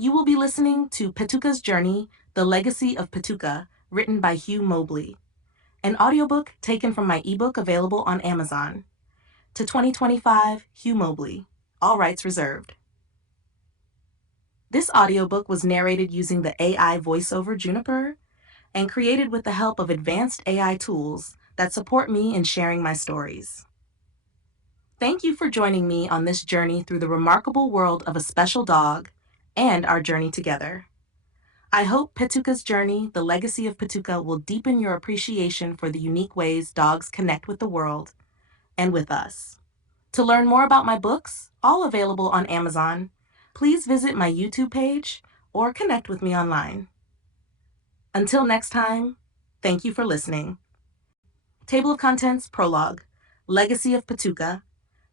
You will be listening to Petuka's Journey, The Legacy of Petuka, written by Hugh Mobley, an audiobook taken from my ebook available on Amazon. To 2025, Hugh Mobley. All rights reserved. This audiobook was narrated using the AI voiceover Juniper and created with the help of advanced AI tools that support me in sharing my stories. Thank you for joining me on this journey through the remarkable world of a special dog and our journey together. I hope Petuka's Journey, The Legacy of Petuka, will deepen your appreciation for the unique ways dogs connect with the world and with us. To learn more about my books, all available on Amazon, please visit my YouTube page or connect with me online. Until next time, thank you for listening. Table of Contents Prologue, Legacy of Petuka,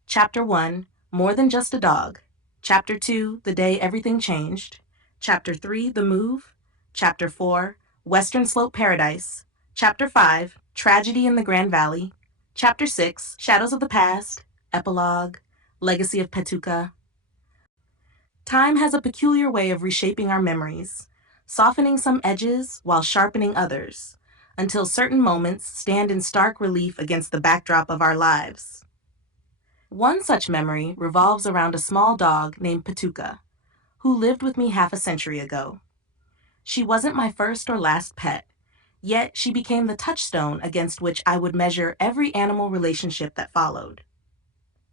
Chapter 1, More Than Just a Dog, Chapter 2, The Day Everything Changed, Chapter 3, The Move, Chapter 4, Western Slope Paradise, Chapter 5, Tragedy in the Grand Valley, Chapter 6, Shadows of the Past, Epilogue, Legacy of Petuka. Time has a peculiar way of reshaping our memories, softening some edges while sharpening others, until certain moments stand in stark relief against the backdrop of our lives. One such memory revolves around a small dog named Petuka, who lived with me half a century ago. She wasn't my first or last pet, yet she became the touchstone against which I would measure every animal relationship that followed.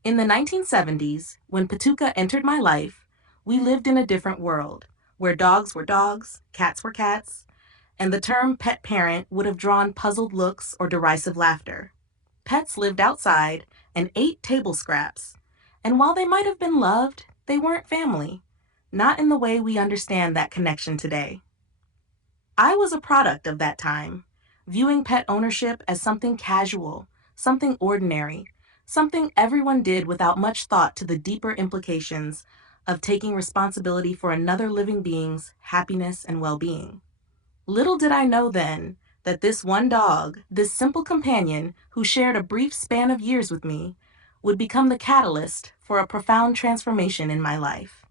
In the 1970s, when Petuka entered my life, we lived in a different world, where dogs were dogs, cats were cats, and the term pet parent would have drawn puzzled looks or derisive laughter. Pets lived outside and ate table scraps, and while they might have been loved, they weren't family, not in the way we understand that connection today. I was a product of that time, viewing pet ownership as something casual, something ordinary, something everyone did without much thought to the deeper implications of taking responsibility for another living being's happiness and well-being. Little did I know then that this one dog, this simple companion who shared a brief span of years with me, would become the catalyst for a profound transformation in my life.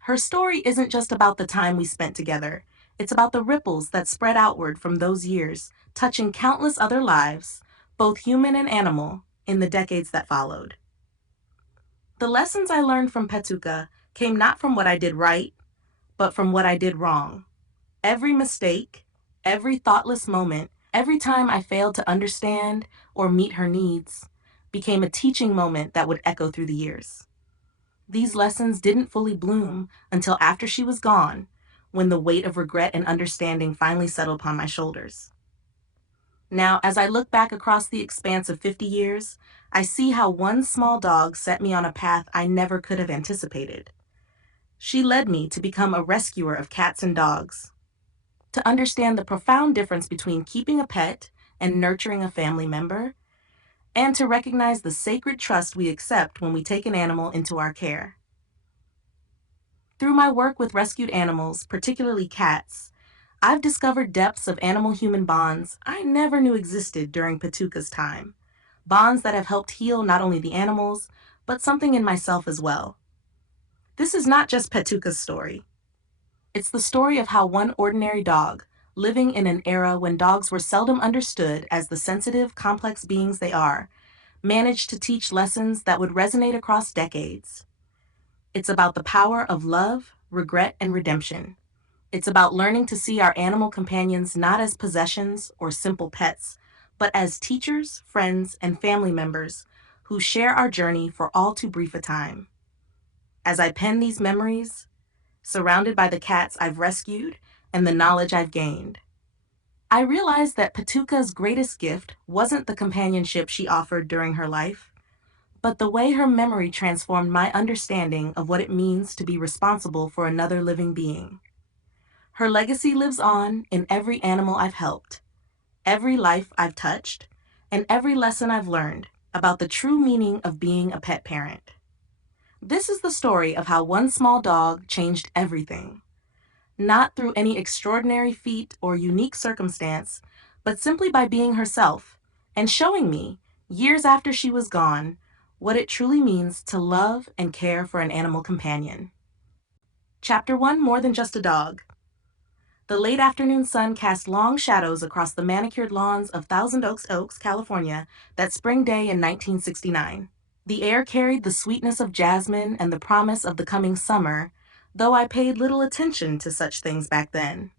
Her story isn't just about the time we spent together. It's about the ripples that spread outward from those years, touching countless other lives, both human and animal, in the decades that followed. The lessons I learned from Petuka came not from what I did right, but from what I did wrong. Every mistake, every thoughtless moment, every time I failed to understand or meet her needs, became a teaching moment that would echo through the years. These lessons didn't fully bloom until after she was gone, when the weight of regret and understanding finally settled upon my shoulders. Now, as I look back across the expanse of 50 years, I see how one small dog set me on a path I never could have anticipated. She led me to become a rescuer of cats and dogs, to understand the profound difference between keeping a pet and nurturing a family member, and to recognize the sacred trust we accept when we take an animal into our care. Through my work with rescued animals, particularly cats, I've discovered depths of animal-human bonds I never knew existed during Petuka's time, bonds that have helped heal not only the animals, but something in myself as well. This is not just Petuka's story. It's the story of how one ordinary dog, living in an era when dogs were seldom understood as the sensitive, complex beings they are, managed to teach lessons that would resonate across decades. It's about the power of love, regret, and redemption. It's about learning to see our animal companions not as possessions or simple pets, but as teachers, friends, and family members who share our journey for all too brief a time. As I pen these memories, surrounded by the cats I've rescued and the knowledge I've gained, I realized that Petuka's greatest gift wasn't the companionship she offered during her life, but the way her memory transformed my understanding of what it means to be responsible for another living being. Her legacy lives on in every animal I've helped, every life I've touched, and every lesson I've learned about the true meaning of being a pet parent. This is the story of how one small dog changed everything, not through any extraordinary feat or unique circumstance, but simply by being herself and showing me, years after she was gone, what it truly means to love and care for an animal companion. Chapter 1: More Than Just a Dog. The late afternoon sun cast long shadows across the manicured lawns of Thousand Oaks, California, that spring day in 1969. The air carried the sweetness of jasmine and the promise of the coming summer, though I paid little attention to such things back then.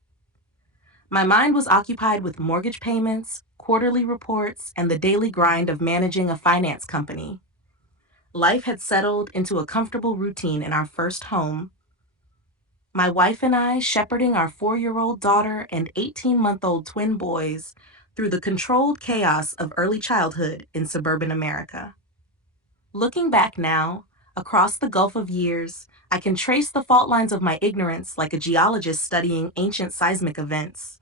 My mind was occupied with mortgage payments, quarterly reports, and the daily grind of managing a finance company. Life had settled into a comfortable routine in our first home, my wife and I shepherding our 4-year-old daughter and 18-month-old twin boys through the controlled chaos of early childhood in suburban America. Looking back now, across the gulf of years, I can trace the fault lines of my ignorance like a geologist studying ancient seismic events.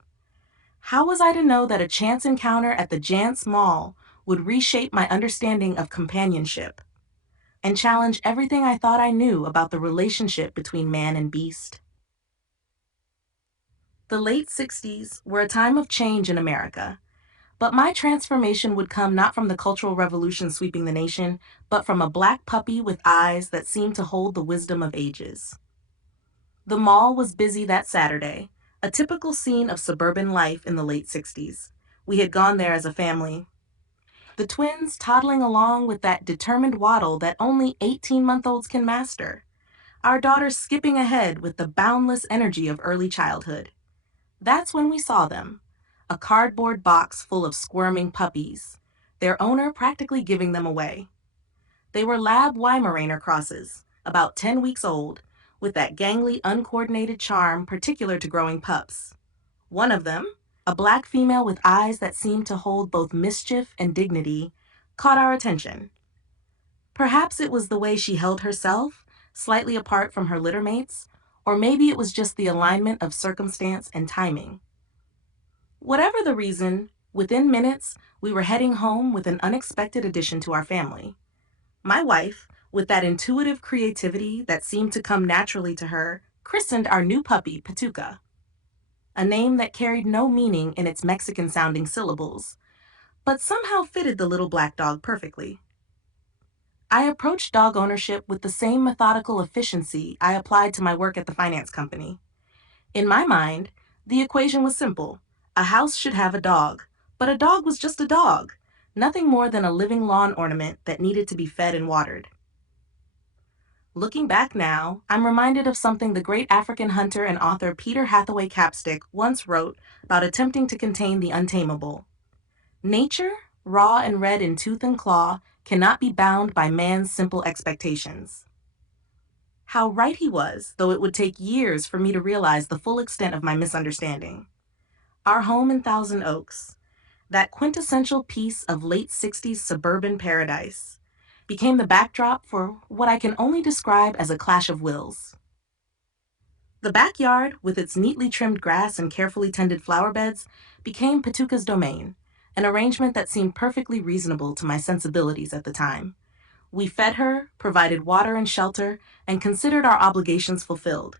How was I to know that a chance encounter at the Jantz Mall would reshape my understanding of companionship and challenge everything I thought I knew about the relationship between man and beast? The late 60s were a time of change in America, but my transformation would come not from the Cultural Revolution sweeping the nation, but from a black puppy with eyes that seemed to hold the wisdom of ages. The mall was busy that Saturday, a typical scene of suburban life in the late 60s. We had gone there as a family. The twins toddling along with that determined waddle that only 18-month-olds can master. Our daughter skipping ahead with the boundless energy of early childhood. That's when we saw them, a cardboard box full of squirming puppies, their owner practically giving them away. They were lab Weimaraner crosses, about 10 weeks old, with that gangly, uncoordinated charm particular to growing pups. One of them, a black female with eyes that seemed to hold both mischief and dignity, caught our attention. Perhaps it was the way she held herself, slightly apart from her littermates, or maybe it was just the alignment of circumstance and timing. Whatever the reason, within minutes, we were heading home with an unexpected addition to our family. My wife, with that intuitive creativity that seemed to come naturally to her, christened our new puppy Petuka, a name that carried no meaning in its Mexican-sounding syllables, but somehow fitted the little black dog perfectly. I approached dog ownership with the same methodical efficiency I applied to my work at the finance company. In my mind, the equation was simple. A house should have a dog, but a dog was just a dog, nothing more than a living lawn ornament that needed to be fed and watered. Looking back now, I'm reminded of something the great African hunter and author Peter Hathaway Capstick once wrote about attempting to contain the untamable. Nature, raw and red in tooth and claw, cannot be bound by man's simple expectations. How right he was, though it would take years for me to realize the full extent of my misunderstanding. Our home in Thousand Oaks, that quintessential piece of late 60s suburban paradise, became the backdrop for what I can only describe as a clash of wills. The backyard, with its neatly trimmed grass and carefully tended flower beds, became Petuka's domain, an arrangement that seemed perfectly reasonable to my sensibilities at the time. We fed her, provided water and shelter, and considered our obligations fulfilled.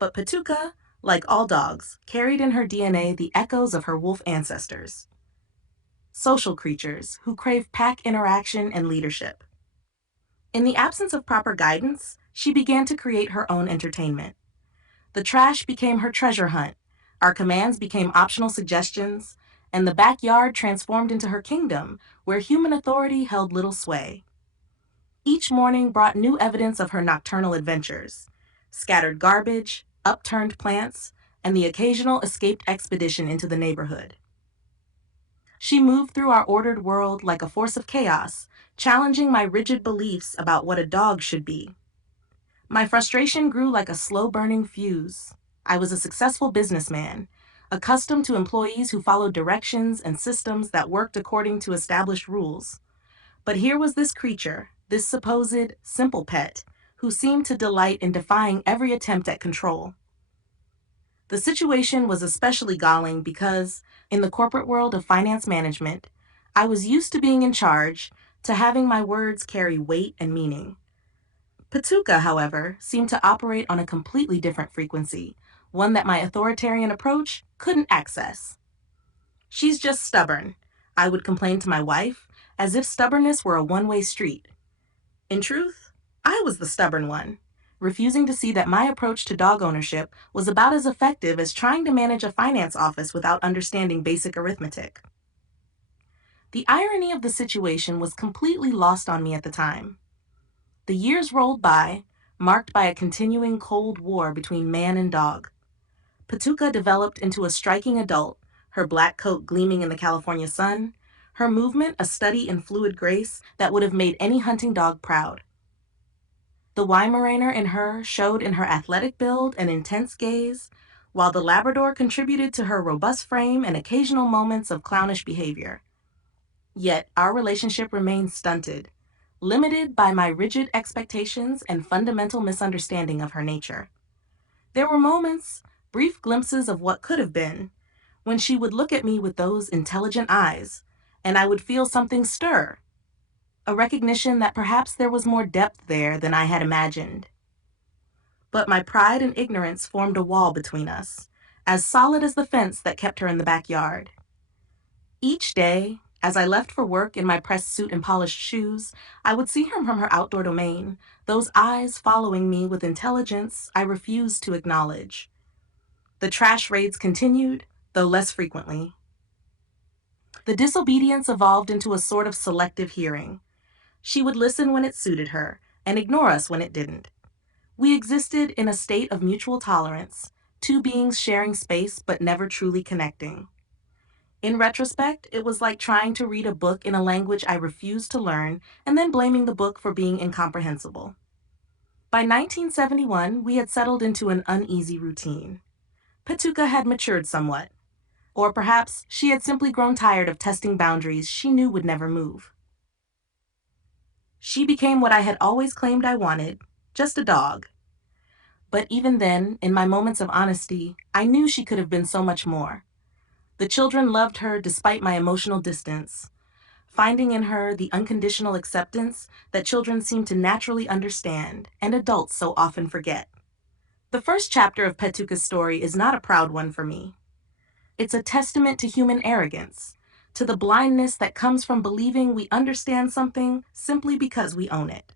But Petuka, like all dogs, carried in her DNA the echoes of her wolf ancestors. Social creatures who crave pack interaction and leadership. In the absence of proper guidance, she began to create her own entertainment. The trash became her treasure hunt, our commands became optional suggestions, and the backyard transformed into her kingdom, where human authority held little sway. Each morning brought new evidence of her nocturnal adventures: scattered garbage, upturned plants, and the occasional escaped expedition into the neighborhood. She moved through our ordered world like a force of chaos, challenging my rigid beliefs about what a dog should be. My frustration grew like a slow-burning fuse. I was a successful businessman, accustomed to employees who followed directions and systems that worked according to established rules. But here was this creature, this supposed simple pet, who seemed to delight in defying every attempt at control. The situation was especially galling because, in the corporate world of finance management, I was used to being in charge, to having my words carry weight and meaning. Petuka, however, seemed to operate on a completely different frequency, one that my authoritarian approach couldn't access. "She's just stubborn," I would complain to my wife, as if stubbornness were a one-way street. In truth, I was the stubborn one. refusing to see that my approach to dog ownership was about as effective as trying to manage a finance office without understanding basic arithmetic. The irony of the situation was completely lost on me at the time. The years rolled by, marked by a continuing Cold War between man and dog. Petuka developed into a striking adult, her black coat gleaming in the California sun, her movement a study in fluid grace that would have made any hunting dog proud. The Weimaraner in her showed in her athletic build and intense gaze, while the Labrador contributed to her robust frame and occasional moments of clownish behavior. Yet our relationship remained stunted, limited by my rigid expectations and fundamental misunderstanding of her nature. There were moments, brief glimpses of what could have been, when she would look at me with those intelligent eyes, and I would feel something stir, a recognition that perhaps there was more depth there than I had imagined. But my pride and ignorance formed a wall between us, as solid as the fence that kept her in the backyard. Each day, as I left for work in my pressed suit and polished shoes, I would see her from her outdoor domain, those eyes following me with intelligence I refused to acknowledge. The trash raids continued, though less frequently. The disobedience evolved into a sort of selective hearing. She would listen when it suited her, and ignore us when it didn't. We existed in a state of mutual tolerance, two beings sharing space but never truly connecting. In retrospect, it was like trying to read a book in a language I refused to learn and then blaming the book for being incomprehensible. By 1971, we had settled into an uneasy routine. Petuka had matured somewhat, or perhaps she had simply grown tired of testing boundaries she knew would never move. She became what I had always claimed I wanted, just a dog. But even then, in my moments of honesty, I knew she could have been so much more. The children loved her despite my emotional distance, finding in her the unconditional acceptance that children seem to naturally understand and adults so often forget. The first chapter of Petuka's story is not a proud one for me. It's a testament to human arrogance, to the blindness that comes from believing we understand something simply because we own it.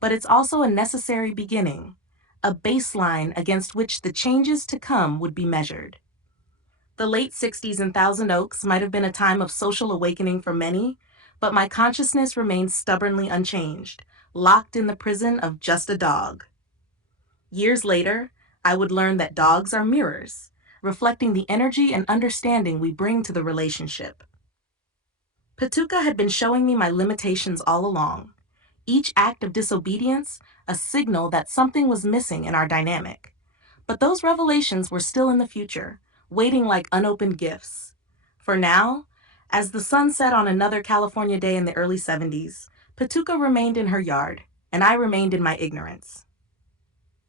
But it's also a necessary beginning, a baseline against which the changes to come would be measured. The late 60s in Thousand Oaks might have been a time of social awakening for many, but my consciousness remained stubbornly unchanged, locked in the prison of just a dog. Years later, I would learn that dogs are mirrors, reflecting the energy and understanding we bring to the relationship. Petuka had been showing me my limitations all along, each act of disobedience a signal that something was missing in our dynamic. But those revelations were still in the future, waiting like unopened gifts. For now, as the sun set on another California day in the early 70s, Petuka remained in her yard, and I remained in my ignorance.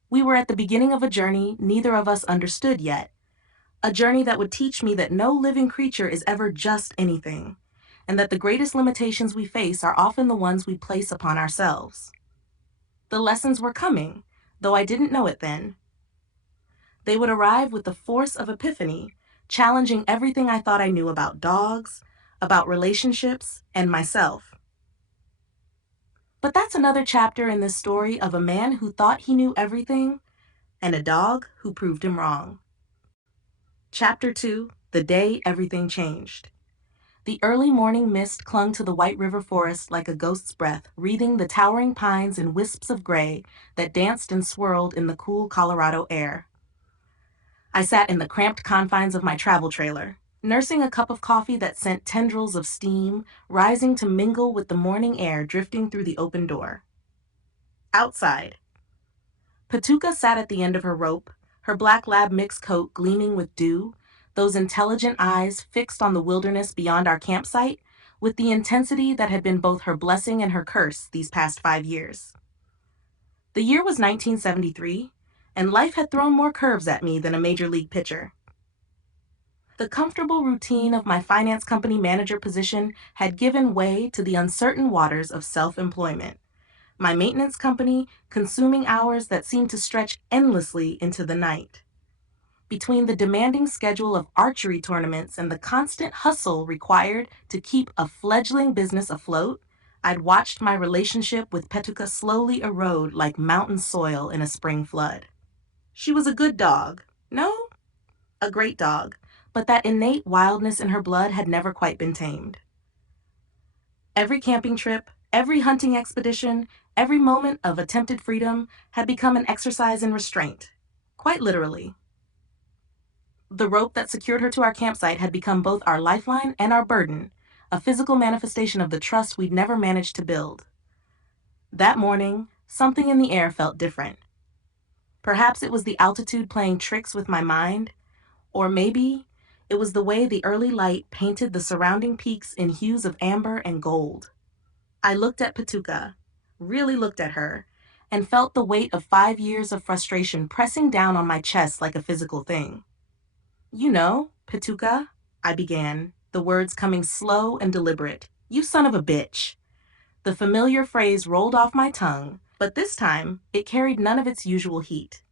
We were at the beginning of a journey neither of us understood yet, a journey that would teach me that no living creature is ever just anything, and that the greatest limitations we face are often the ones we place upon ourselves. The lessons were coming, though I didn't know it then. They would arrive with the force of epiphany, challenging everything I thought I knew about dogs, about relationships, and myself. But that's another chapter in this story of a man who thought he knew everything, and a dog who proved him wrong. Chapter 2: The Day Everything Changed. The early morning mist clung to the White River forest like a ghost's breath, wreathing the towering pines in wisps of gray that danced and swirled in the cool Colorado air. I sat in the cramped confines of my travel trailer, nursing a cup of coffee that sent tendrils of steam rising to mingle with the morning air drifting through the open door. Outside, Petuka sat at the end of her rope, her black lab mix coat gleaming with dew, those intelligent eyes fixed on the wilderness beyond our campsite, with the intensity that had been both her blessing and her curse these past 5 years. The year was 1973, and life had thrown more curves at me than a major league pitcher. The comfortable routine of my finance company manager position had given way to the uncertain waters of self-employment, my maintenance company consuming hours that seemed to stretch endlessly into the night. Between the demanding schedule of archery tournaments and the constant hustle required to keep a fledgling business afloat, I'd watched my relationship with Petuka slowly erode like mountain soil in a spring flood. She was a good dog. No, a great dog. But that innate wildness in her blood had never quite been tamed. Every camping trip, every hunting expedition, every moment of attempted freedom had become an exercise in restraint. Quite literally. The rope that secured her to our campsite had become both our lifeline and our burden, a physical manifestation of the trust we'd never managed to build. That morning, something in the air felt different. Perhaps it was the altitude playing tricks with my mind, or maybe it was the way the early light painted the surrounding peaks in hues of amber and gold. I looked at Petuka, really looked at her, and felt the weight of 5 years of frustration pressing down on my chest like a physical thing. You know, Petuka, I began, the words coming slow and deliberate. You son of a bitch. The familiar phrase rolled off my tongue, but this time it carried none of its usual heat.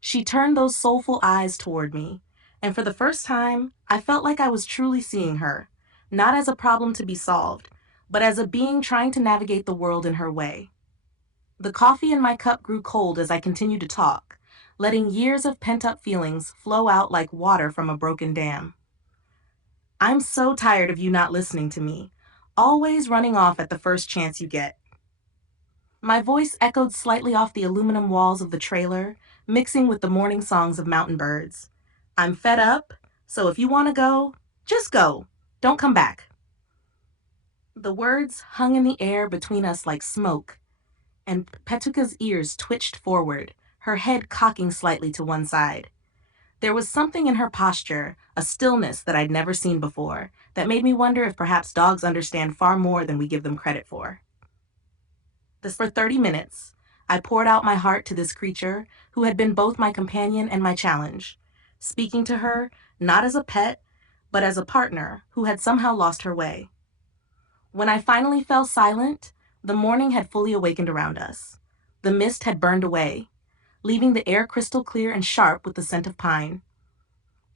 She turned those soulful eyes toward me, and for the first time, I felt like I was truly seeing her, not as a problem to be solved, but as a being trying to navigate the world in her way. The coffee in my cup grew cold as I continued to talk, letting years of pent-up feelings flow out like water from a broken dam. I'm so tired of you not listening to me, always running off at the first chance you get. My voice echoed slightly off the aluminum walls of the trailer, mixing with the morning songs of mountain birds. I'm fed up, so if you want to go, just go. Don't come back. The words hung in the air between us like smoke, and Petuka's ears twitched forward, her head cocking slightly to one side. There was something in her posture, a stillness that I'd never seen before, that made me wonder if perhaps dogs understand far more than we give them credit for. For 30 minutes, I poured out my heart to this creature who had been both my companion and my challenge, speaking to her not as a pet, but as a partner who had somehow lost her way. When I finally fell silent, the morning had fully awakened around us. The mist had burned away, leaving the air crystal clear and sharp with the scent of pine.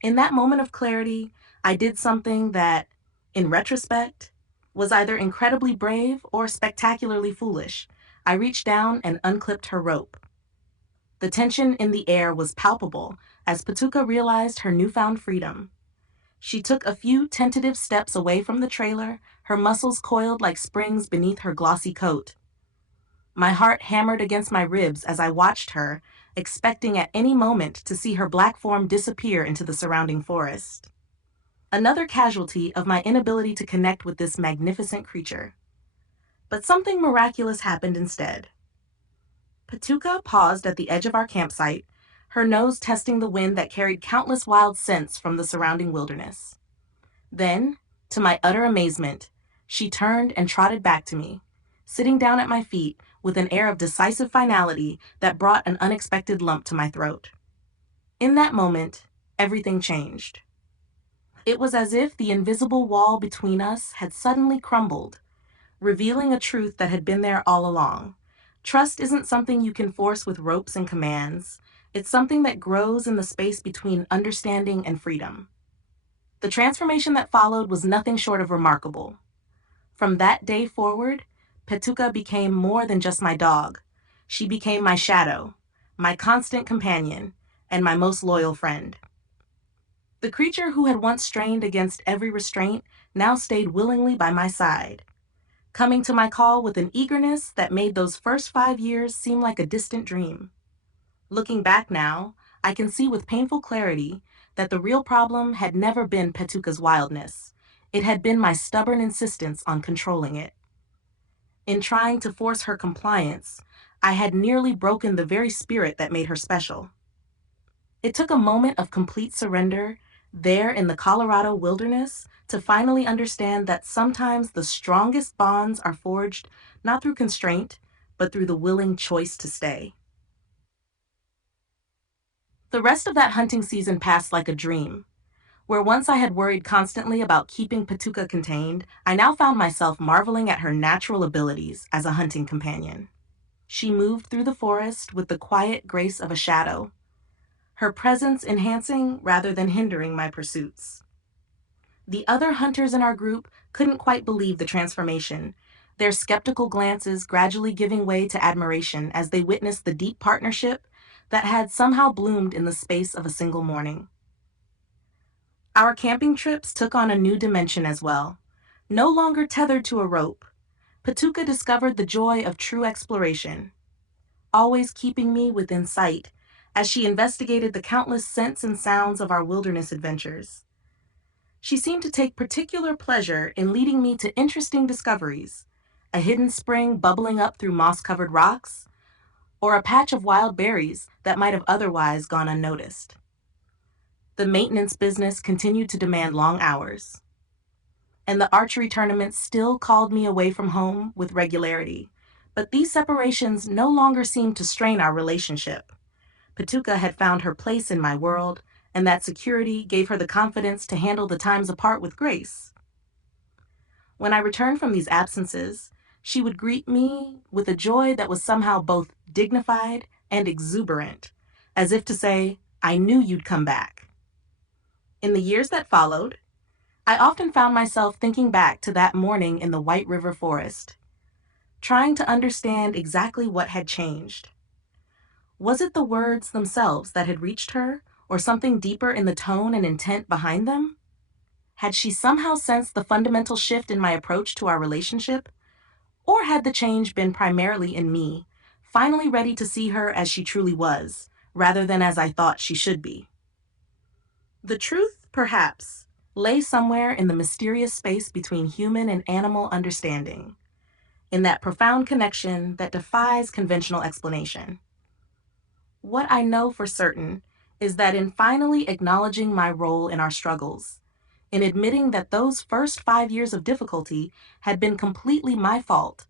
In that moment of clarity, I did something that, in retrospect, was either incredibly brave or spectacularly foolish. I reached down and unclipped her rope. The tension in the air was palpable as Petuka realized her newfound freedom. She took a few tentative steps away from the trailer, her muscles coiled like springs beneath her glossy coat. My heart hammered against my ribs as I watched her, expecting at any moment to see her black form disappear into the surrounding forest. Another casualty of my inability to connect with this magnificent creature. But something miraculous happened instead. Petuka paused at the edge of our campsite, her nose testing the wind that carried countless wild scents from the surrounding wilderness. Then, to my utter amazement, she turned and trotted back to me, sitting down at my feet with an air of decisive finality that brought an unexpected lump to my throat. In that moment, everything changed. It was as if the invisible wall between us had suddenly crumbled, revealing a truth that had been there all along. Trust isn't something you can force with ropes and commands. It's something that grows in the space between understanding and freedom. The transformation that followed was nothing short of remarkable. From that day forward, Petuka became more than just my dog. She became my shadow, my constant companion, and my most loyal friend. The creature who had once strained against every restraint now stayed willingly by my side, coming to my call with an eagerness that made those first 5 years seem like a distant dream. Looking back now, I can see with painful clarity that the real problem had never been Petuka's wildness. It had been my stubborn insistence on controlling it. In trying to force her compliance, I had nearly broken the very spirit that made her special. It took a moment of complete surrender, there in the Colorado wilderness, to finally understand that sometimes the strongest bonds are forged not through constraint, but through the willing choice to stay. The rest of that hunting season passed like a dream. Where once I had worried constantly about keeping Petuka contained, I now found myself marveling at her natural abilities as a hunting companion. She moved through the forest with the quiet grace of a shadow, her presence enhancing rather than hindering my pursuits. The other hunters in our group couldn't quite believe the transformation, their skeptical glances gradually giving way to admiration as they witnessed the deep partnership that had somehow bloomed in the space of a single morning. Our camping trips took on a new dimension as well. No longer tethered to a rope, Petuka discovered the joy of true exploration, always keeping me within sight as she investigated the countless scents and sounds of our wilderness adventures. She seemed to take particular pleasure in leading me to interesting discoveries, a hidden spring bubbling up through moss-covered rocks, or a patch of wild berries that might have otherwise gone unnoticed. The maintenance business continued to demand long hours, and the archery tournaments still called me away from home with regularity. But these separations no longer seemed to strain our relationship. Petuka had found her place in my world, and that security gave her the confidence to handle the times apart with grace. When I returned from these absences, she would greet me with a joy that was somehow both dignified and exuberant, as if to say, "I knew you'd come back." In the years that followed, I often found myself thinking back to that morning in the White River Forest, trying to understand exactly what had changed. Was it the words themselves that had reached her, or something deeper in the tone and intent behind them? Had she somehow sensed the fundamental shift in my approach to our relationship? Or had the change been primarily in me, finally ready to see her as she truly was, rather than as I thought she should be? The truth, perhaps, lay somewhere in the mysterious space between human and animal understanding, in that profound connection that defies conventional explanation. What I know for certain is that in finally acknowledging my role in our struggles, in admitting that those first 5 years of difficulty had been completely my fault,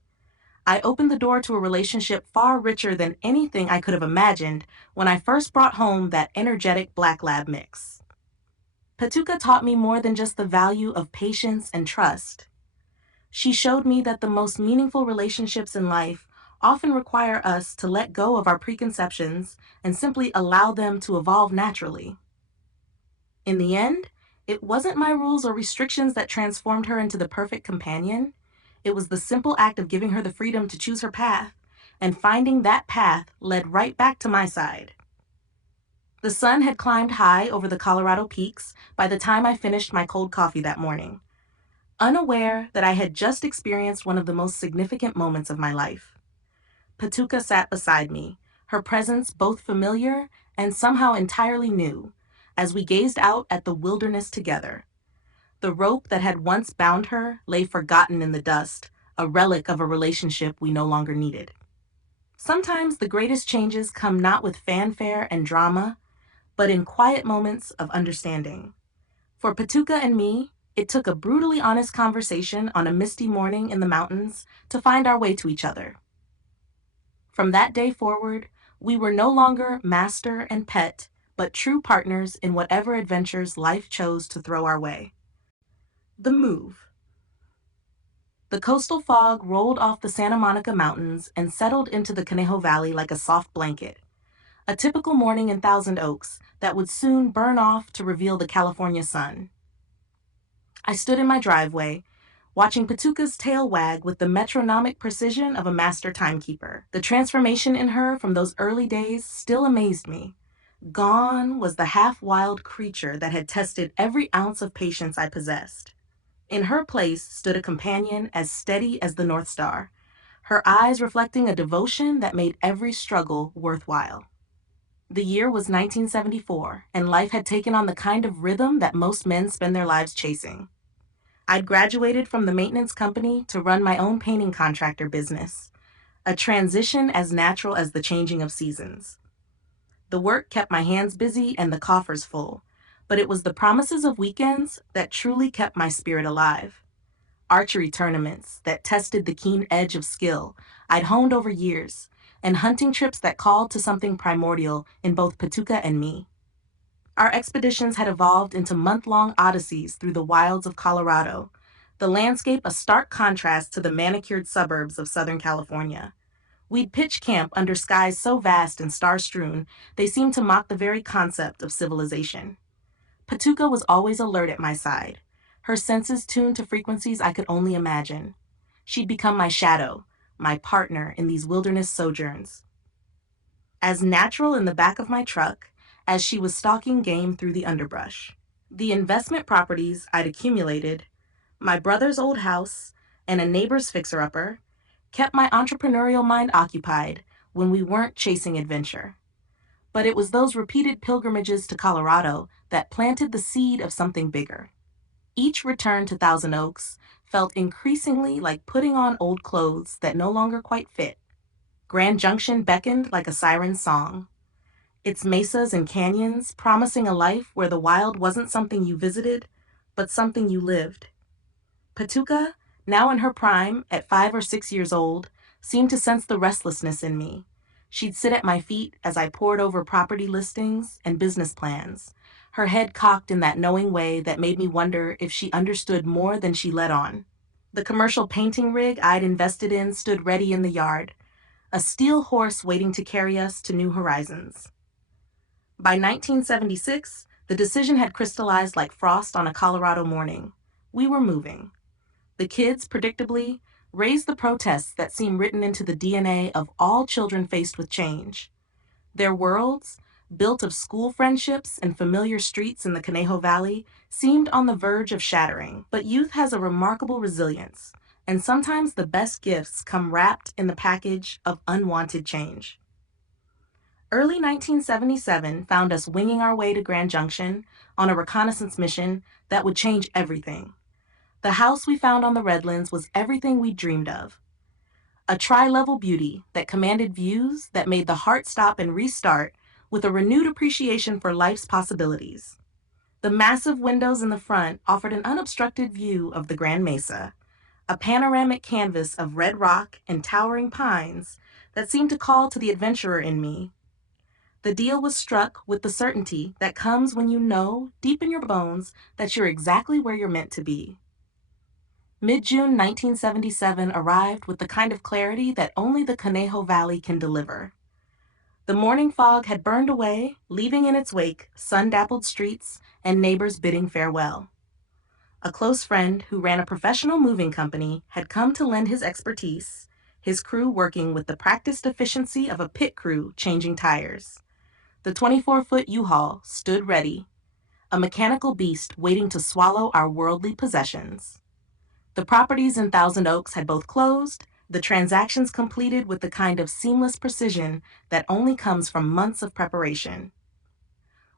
I opened the door to a relationship far richer than anything I could have imagined when I first brought home that energetic black lab mix. Petuka taught me more than just the value of patience and trust. She showed me that the most meaningful relationships in life often require us to let go of our preconceptions and simply allow them to evolve naturally. In the end, it wasn't my rules or restrictions that transformed her into the perfect companion. It was the simple act of giving her the freedom to choose her path, and finding that path led right back to my side. The sun had climbed high over the Colorado peaks by the time I finished my cold coffee that morning, unaware that I had just experienced one of the most significant moments of my life. Petuka sat beside me, her presence both familiar and somehow entirely new, as we gazed out at the wilderness together. The rope that had once bound her lay forgotten in the dust, a relic of a relationship we no longer needed. Sometimes the greatest changes come not with fanfare and drama, but in quiet moments of understanding. For Petuka and me, it took a brutally honest conversation on a misty morning in the mountains to find our way to each other. From that day forward, we were no longer master and pet, but true partners in whatever adventures life chose to throw our way. The move. The coastal fog rolled off the Santa Monica Mountains and settled into the Conejo Valley like a soft blanket, a typical morning in Thousand Oaks that would soon burn off to reveal the California sun. I stood in my driveway, watching Petuka's tail wag with the metronomic precision of a master timekeeper. The transformation in her from those early days still amazed me. Gone was the half-wild creature that had tested every ounce of patience I possessed. In her place stood a companion as steady as the North Star, her eyes reflecting a devotion that made every struggle worthwhile. The year was 1974, and life had taken on the kind of rhythm that most men spend their lives chasing. I'd graduated from the maintenance company to run my own painting contractor business, a transition as natural as the changing of seasons. The work kept my hands busy and the coffers full, but it was the promises of weekends that truly kept my spirit alive. Archery tournaments that tested the keen edge of skill I'd honed over years, and hunting trips that called to something primordial in both Petuka and me. Our expeditions had evolved into month-long odysseys through the wilds of Colorado, the landscape a stark contrast to the manicured suburbs of Southern California. We'd pitch camp under skies so vast and star-strewn, they seemed to mock the very concept of civilization. Petuka was always alert at my side, her senses tuned to frequencies I could only imagine. She'd become my shadow, my partner in these wilderness sojourns. As natural in the back of my truck as she was stalking game through the underbrush. The investment properties I'd accumulated, my brother's old house, and a neighbor's fixer-upper, kept my entrepreneurial mind occupied when we weren't chasing adventure. But it was those repeated pilgrimages to Colorado that planted the seed of something bigger. Each return to Thousand Oaks felt increasingly like putting on old clothes that no longer quite fit. Grand Junction beckoned like a siren's song, its mesas and canyons promising a life where the wild wasn't something you visited, but something you lived. Petuka, now in her prime, at 5 or 6 years old, seemed to sense the restlessness in me. She'd sit at my feet as I pored over property listings and business plans, her head cocked in that knowing way that made me wonder if she understood more than she let on. The commercial painting rig I'd invested in stood ready in the yard, a steel horse waiting to carry us to new horizons. By 1976, the decision had crystallized like frost on a Colorado morning. We were moving. The kids, predictably, raised the protests that seem written into the DNA of all children faced with change. Their worlds, built of school friendships and familiar streets in the Conejo Valley, seemed on the verge of shattering. But youth has a remarkable resilience, and sometimes the best gifts come wrapped in the package of unwanted change. Early 1977 found us winging our way to Grand Junction on a reconnaissance mission that would change everything. The house we found on the Redlands was everything we dreamed of. A tri-level beauty that commanded views that made the heart stop and restart with a renewed appreciation for life's possibilities. The massive windows in the front offered an unobstructed view of the Grand Mesa, a panoramic canvas of red rock and towering pines that seemed to call to the adventurer in me. The deal was struck with the certainty that comes when you know, deep in your bones, that you're exactly where you're meant to be. Mid-June 1977 arrived with the kind of clarity that only the Conejo Valley can deliver. The morning fog had burned away, leaving in its wake sun-dappled streets and neighbors bidding farewell. A close friend who ran a professional moving company had come to lend his expertise, his crew working with the practiced efficiency of a pit crew changing tires. The 24-foot U-Haul stood ready, a mechanical beast waiting to swallow our worldly possessions. The properties in Thousand Oaks had both closed, the transactions completed with the kind of seamless precision that only comes from months of preparation.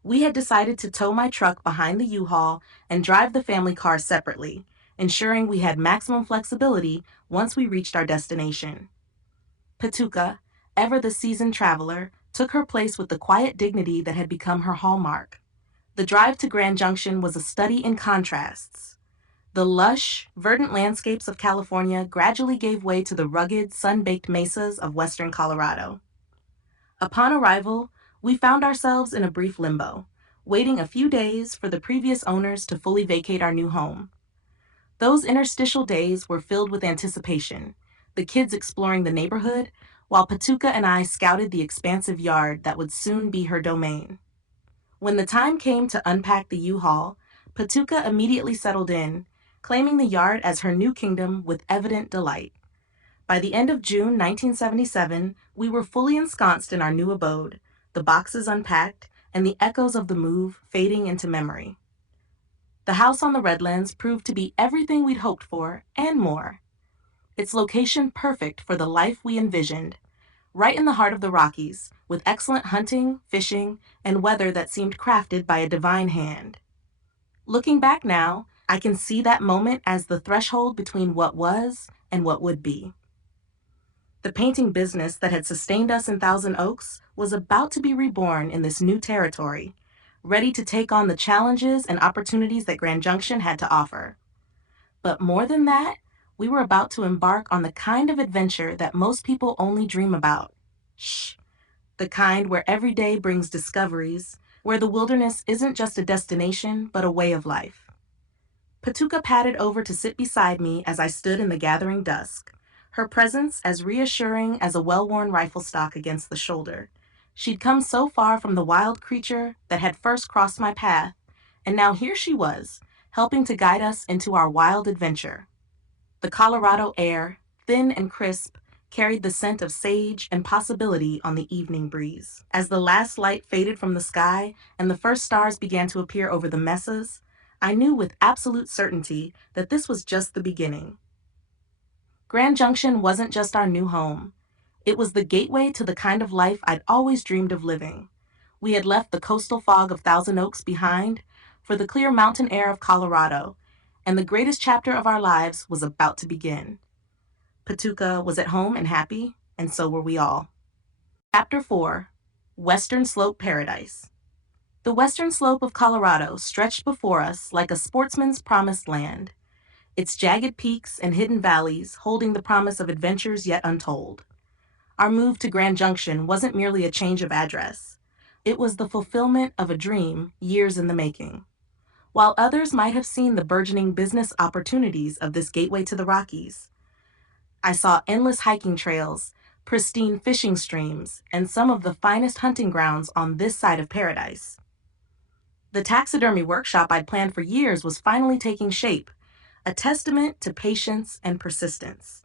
We had decided to tow my truck behind the U-Haul and drive the family car separately, ensuring we had maximum flexibility once we reached our destination. Petuka, ever the seasoned traveler, took her place with the quiet dignity that had become her hallmark. The drive to Grand Junction was a study in contrasts. The lush, verdant landscapes of California gradually gave way to the rugged, sun-baked mesas of western Colorado. Upon arrival, we found ourselves in a brief limbo, waiting a few days for the previous owners to fully vacate our new home. Those interstitial days were filled with anticipation, the kids exploring the neighborhood, while Petuka and I scouted the expansive yard that would soon be her domain. When the time came to unpack the U-Haul, Petuka immediately settled in, claiming the yard as her new kingdom with evident delight. By the end of June 1977, we were fully ensconced in our new abode, the boxes unpacked, and the echoes of the move fading into memory. The house on the Redlands proved to be everything we'd hoped for, and more. Its location perfect for the life we envisioned, right in the heart of the Rockies, with excellent hunting, fishing, and weather that seemed crafted by a divine hand. Looking back now, I can see that moment as the threshold between what was and what would be. The painting business that had sustained us in Thousand Oaks was about to be reborn in this new territory, ready to take on the challenges and opportunities that Grand Junction had to offer. But more than that, we were about to embark on the kind of adventure that most people only dream about. The kind where every day brings discoveries, where the wilderness isn't just a destination, but a way of life. Petuka padded over to sit beside me as I stood in the gathering dusk, her presence as reassuring as a well-worn rifle stock against the shoulder. She'd come so far from the wild creature that had first crossed my path, and now here she was, helping to guide us into our wild adventure. The Colorado air, thin and crisp, carried the scent of sage and possibility on the evening breeze. As the last light faded from the sky and the first stars began to appear over the mesas, I knew with absolute certainty that this was just the beginning. Grand Junction wasn't just our new home. It was the gateway to the kind of life I'd always dreamed of living. We had left the coastal fog of Thousand Oaks behind for the clear mountain air of Colorado, and the greatest chapter of our lives was about to begin. Petuka was at home and happy, and so were we all. Chapter 4: Western Slope Paradise. The western slope of Colorado stretched before us like a sportsman's promised land, its jagged peaks and hidden valleys holding the promise of adventures yet untold. Our move to Grand Junction wasn't merely a change of address. It was the fulfillment of a dream years in the making. While others might have seen the burgeoning business opportunities of this gateway to the Rockies, I saw endless hiking trails, pristine fishing streams, and some of the finest hunting grounds on this side of paradise. The taxidermy workshop I'd planned for years was finally taking shape, a testament to patience and persistence.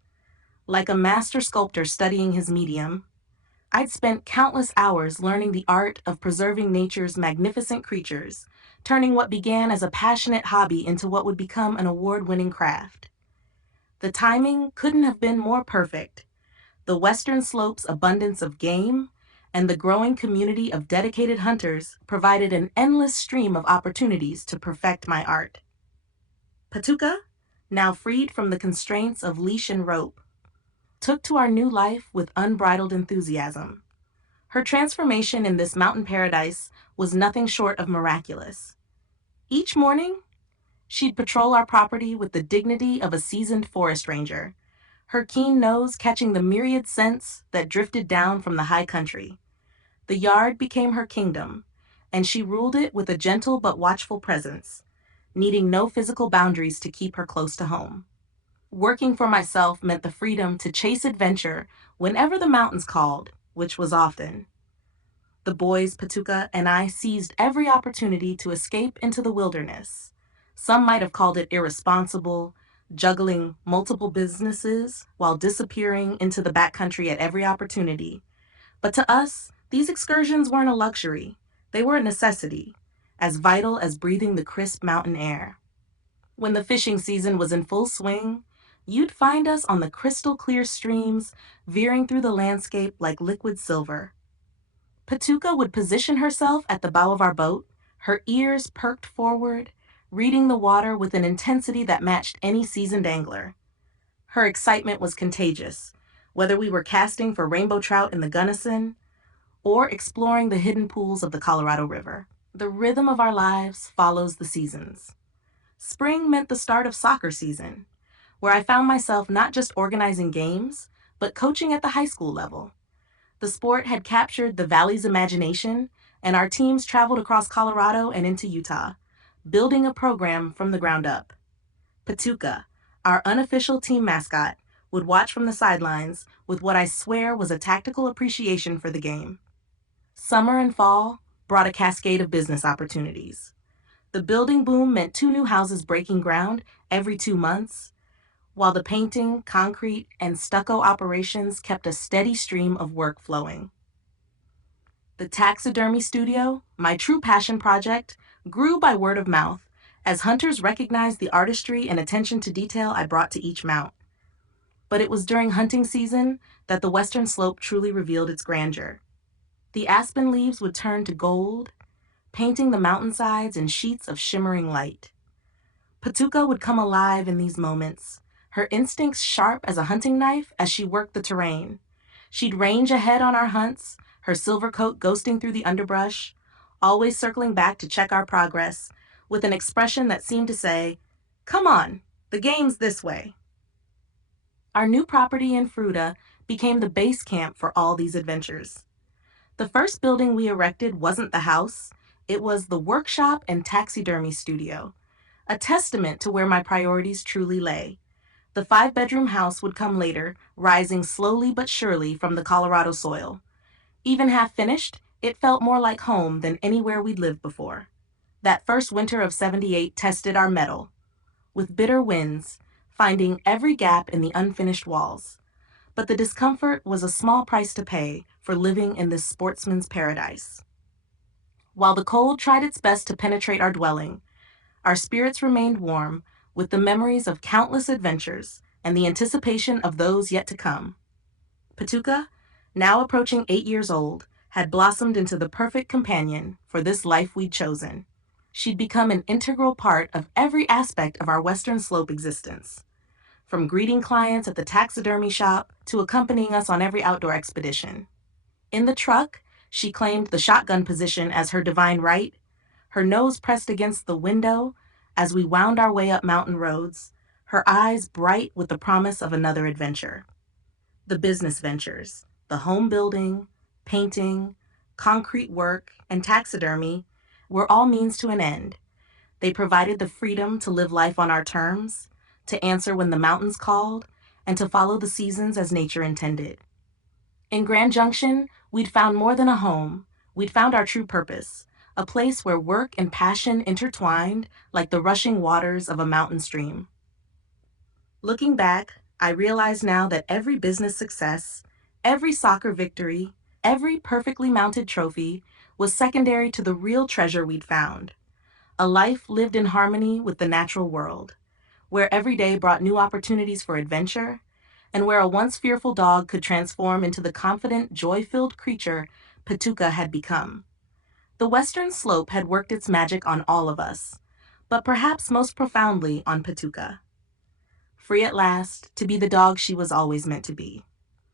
Like a master sculptor studying his medium, I'd spent countless hours learning the art of preserving nature's magnificent creatures, turning what began as a passionate hobby into what would become an award-winning craft. The timing couldn't have been more perfect. The western slope's abundance of game and the growing community of dedicated hunters provided an endless stream of opportunities to perfect my art. Petuka, now freed from the constraints of leash and rope, took to our new life with unbridled enthusiasm. Her transformation in this mountain paradise was nothing short of miraculous. Each morning, she'd patrol our property with the dignity of a seasoned forest ranger, her keen nose catching the myriad scents that drifted down from the high country. The yard became her kingdom, and she ruled it with a gentle but watchful presence, needing no physical boundaries to keep her close to home. Working for myself meant the freedom to chase adventure whenever the mountains called, which was often. The boys, Petuka, and I seized every opportunity to escape into the wilderness. Some might have called it irresponsible, juggling multiple businesses while disappearing into the backcountry at every opportunity. But to us, these excursions weren't a luxury. They were a necessity, as vital as breathing the crisp mountain air. When the fishing season was in full swing, you'd find us on the crystal clear streams, veering through the landscape like liquid silver. Petuka would position herself at the bow of our boat, her ears perked forward, reading the water with an intensity that matched any seasoned angler. Her excitement was contagious, whether we were casting for rainbow trout in the Gunnison or exploring the hidden pools of the Colorado River. The rhythm of our lives follows the seasons. Spring meant the start of soccer season, where I found myself not just organizing games, but coaching at the high school level. The sport had captured the Valley's imagination, and our teams traveled across Colorado and into Utah, building a program from the ground up. Petuka, our unofficial team mascot, would watch from the sidelines with what I swear was a tactical appreciation for the game. Summer and fall brought a cascade of business opportunities. The building boom meant 2 new houses breaking ground every 2 months, while the painting, concrete, and stucco operations kept a steady stream of work flowing. The taxidermy studio, my true passion project, grew by word of mouth as hunters recognized the artistry and attention to detail I brought to each mount. But it was during hunting season that the western slope truly revealed its grandeur. The aspen leaves would turn to gold, painting the mountainsides in sheets of shimmering light. Petuka would come alive in these moments, her instincts sharp as a hunting knife as she worked the terrain. She'd range ahead on our hunts, her silver coat ghosting through the underbrush, always circling back to check our progress, with an expression that seemed to say, "Come on, the game's this way." Our new property in Fruta became the base camp for all these adventures. The first building we erected wasn't the house, it was the workshop and taxidermy studio, a testament to where my priorities truly lay. The 5-bedroom house would come later, rising slowly but surely from the Colorado soil. Even half finished, it felt more like home than anywhere we'd lived before. That first winter of '78 tested our mettle. With bitter winds, finding every gap in the unfinished walls. But the discomfort was a small price to pay for living in this sportsman's paradise. While the cold tried its best to penetrate our dwelling, our spirits remained warm with the memories of countless adventures and the anticipation of those yet to come. Petuka, now approaching 8 years old, had blossomed into the perfect companion for this life we'd chosen. She'd become an integral part of every aspect of our Western Slope existence, from greeting clients at the taxidermy shop to accompanying us on every outdoor expedition. In the truck, she claimed the shotgun position as her divine right, her nose pressed against the window as we wound our way up mountain roads, her eyes bright with the promise of another adventure. The business ventures, the home building, painting, concrete work, and taxidermy were all means to an end. They provided the freedom to live life on our terms, to answer when the mountains called, and to follow the seasons as nature intended. In Grand Junction, we'd found more than a home. We'd found our true purpose, a place where work and passion intertwined like the rushing waters of a mountain stream. Looking back, I realize now that every business success, every soccer victory, every perfectly mounted trophy was secondary to the real treasure we'd found. A life lived in harmony with the natural world, where every day brought new opportunities for adventure, and where a once fearful dog could transform into the confident, joy-filled creature Petuka had become. The Western Slope had worked its magic on all of us, but perhaps most profoundly on Petuka. Free at last to be the dog she was always meant to be.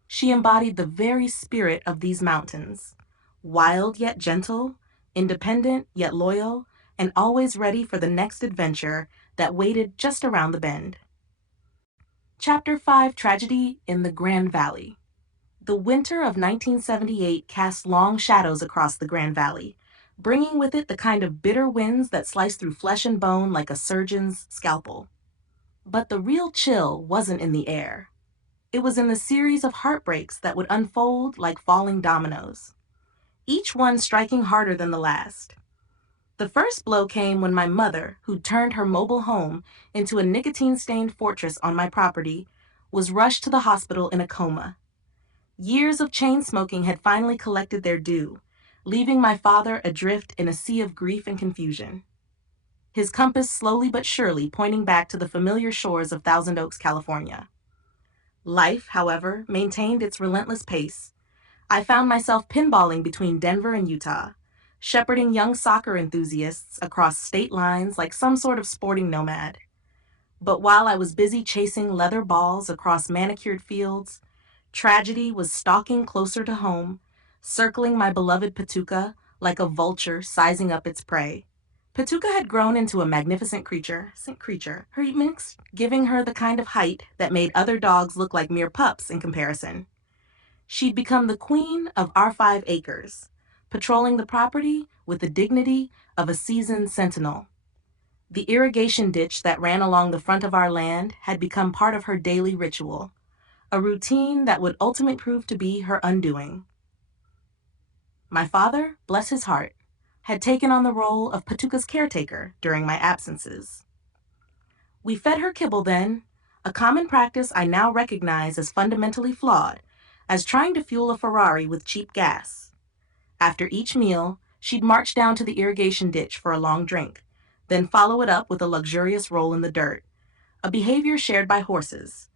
She embodied the very spirit of these mountains, wild yet gentle, independent yet loyal, and always ready for the next adventure that waited just around the bend. Chapter 5: Tragedy in the Grand Valley. The winter of 1978 cast long shadows across the Grand Valley, bringing with it the kind of bitter winds that slice through flesh and bone like a surgeon's scalpel. But the real chill wasn't in the air. It was in the series of heartbreaks that would unfold like falling dominoes, each one striking harder than the last. The first blow came when my mother, who'd turned her mobile home into a nicotine-stained fortress on my property, was rushed to the hospital in a coma. Years of chain smoking had finally collected their due, leaving my father adrift in a sea of grief and confusion. His compass slowly but surely pointing back to the familiar shores of Thousand Oaks, California. Life, however, maintained its relentless pace. I found myself pinballing between Denver and Utah, shepherding young soccer enthusiasts across state lines like some sort of sporting nomad. But while I was busy chasing leather balls across manicured fields, tragedy was stalking closer to home, circling my beloved Petuka like a vulture sizing up its prey. Petuka had grown into a magnificent creature, her mix giving her the kind of height that made other dogs look like mere pups in comparison. She'd become the queen of our 5 acres, patrolling the property with the dignity of a seasoned sentinel. The irrigation ditch that ran along the front of our land had become part of her daily ritual, a routine that would ultimately prove to be her undoing. My father, bless his heart, had taken on the role of Petuka's caretaker during my absences. We fed her kibble then, a common practice I now recognize as fundamentally flawed, as trying to fuel a Ferrari with cheap gas. After each meal, she'd march down to the irrigation ditch for a long drink, then follow it up with a luxurious roll in the dirt, a behavior shared by horses,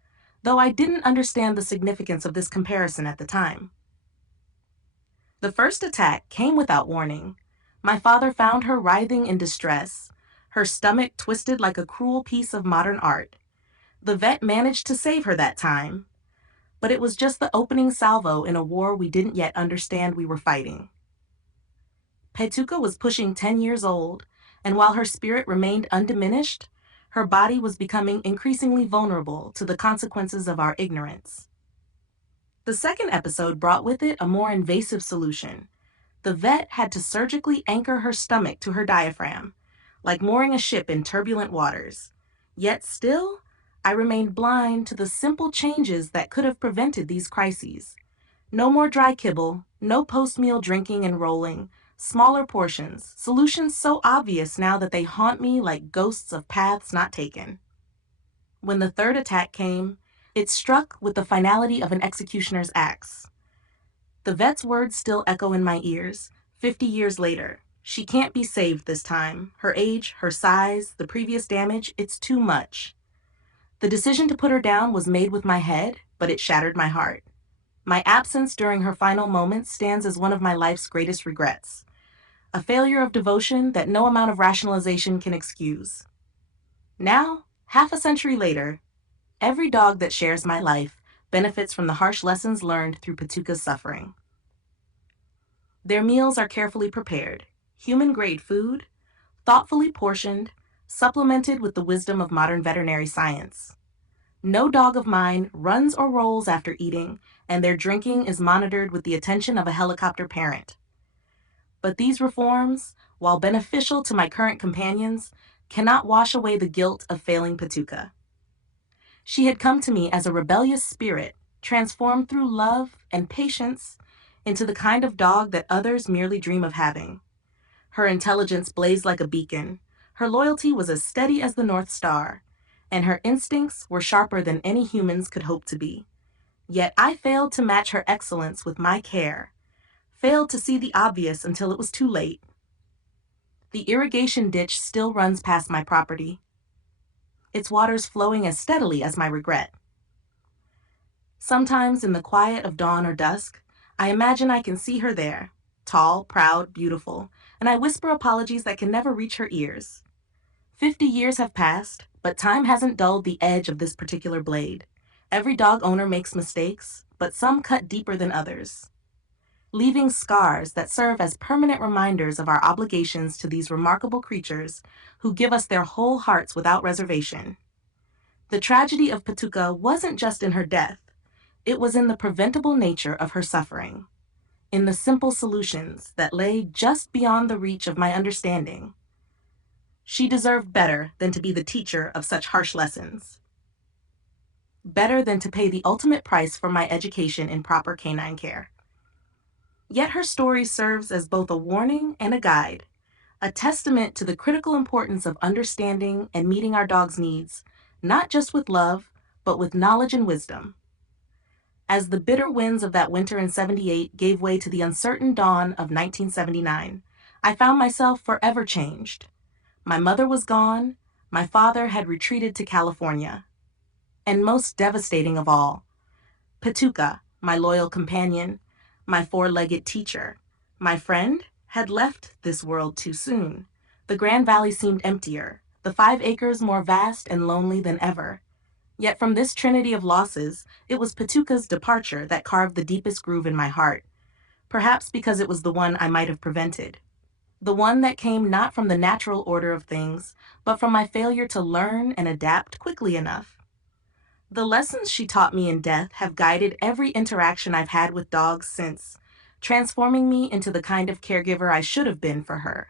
though I didn't understand the significance of this comparison at the time. The first attack came without warning. My father found her writhing in distress, her stomach twisted like a cruel piece of modern art. The vet managed to save her that time, but it was just the opening salvo in a war we didn't yet understand we were fighting. Petuka was pushing 10 years old, and while her spirit remained undiminished, her body was becoming increasingly vulnerable to the consequences of our ignorance. The second episode brought with it a more invasive solution. The vet had to surgically anchor her stomach to her diaphragm, like mooring a ship in turbulent waters. Yet still, I remained blind to the simple changes that could have prevented these crises. No more dry kibble, no post-meal drinking and rolling, smaller portions, solutions so obvious now that they haunt me like ghosts of paths not taken. When the third attack came, it struck with the finality of an executioner's axe. The vet's words still echo in my ears, 50 years later. She can't be saved this time. Her age, her size, the previous damage, it's too much. The decision to put her down was made with my head, but it shattered my heart. My absence during her final moments stands as one of my life's greatest regrets, a failure of devotion that no amount of rationalization can excuse. Now, half a century later, every dog that shares my life benefits from the harsh lessons learned through Petuka's suffering. Their meals are carefully prepared, human-grade food, thoughtfully portioned, supplemented with the wisdom of modern veterinary science. No dog of mine runs or rolls after eating, and their drinking is monitored with the attention of a helicopter parent. But these reforms, while beneficial to my current companions, cannot wash away the guilt of failing Petuka. She had come to me as a rebellious spirit, transformed through love and patience into the kind of dog that others merely dream of having. Her intelligence blazed like a beacon, her loyalty was as steady as the North Star, and her instincts were sharper than any humans could hope to be. Yet I failed to match her excellence with my care, failed to see the obvious until it was too late. The irrigation ditch still runs past my property, its waters flowing as steadily as my regret. Sometimes in the quiet of dawn or dusk, I imagine I can see her there, tall, proud, beautiful, and I whisper apologies that can never reach her ears. 50 years have passed, but time hasn't dulled the edge of this particular blade. Every dog owner makes mistakes, but some cut deeper than others, leaving scars that serve as permanent reminders of our obligations to these remarkable creatures who give us their whole hearts without reservation. The tragedy of Petuka wasn't just in her death, it was in the preventable nature of her suffering, in the simple solutions that lay just beyond the reach of my understanding. She deserved better than to be the teacher of such harsh lessons, better than to pay the ultimate price for my education in proper canine care. Yet her story serves as both a warning and a guide, a testament to the critical importance of understanding and meeting our dog's needs, not just with love, but with knowledge and wisdom. As the bitter winds of that winter in '78 gave way to the uncertain dawn of 1979, I found myself forever changed. My mother was gone, my father had retreated to California. And most devastating of all, Petuka, my loyal companion, my four-legged teacher, my friend, had left this world too soon. The Grand Valley seemed emptier, the 5 acres more vast and lonely than ever. Yet from this trinity of losses, it was Petuka's departure that carved the deepest groove in my heart, perhaps because it was the one I might have prevented. The one that came not from the natural order of things, but from my failure to learn and adapt quickly enough. The lessons she taught me in death have guided every interaction I've had with dogs since, transforming me into the kind of caregiver I should have been for her.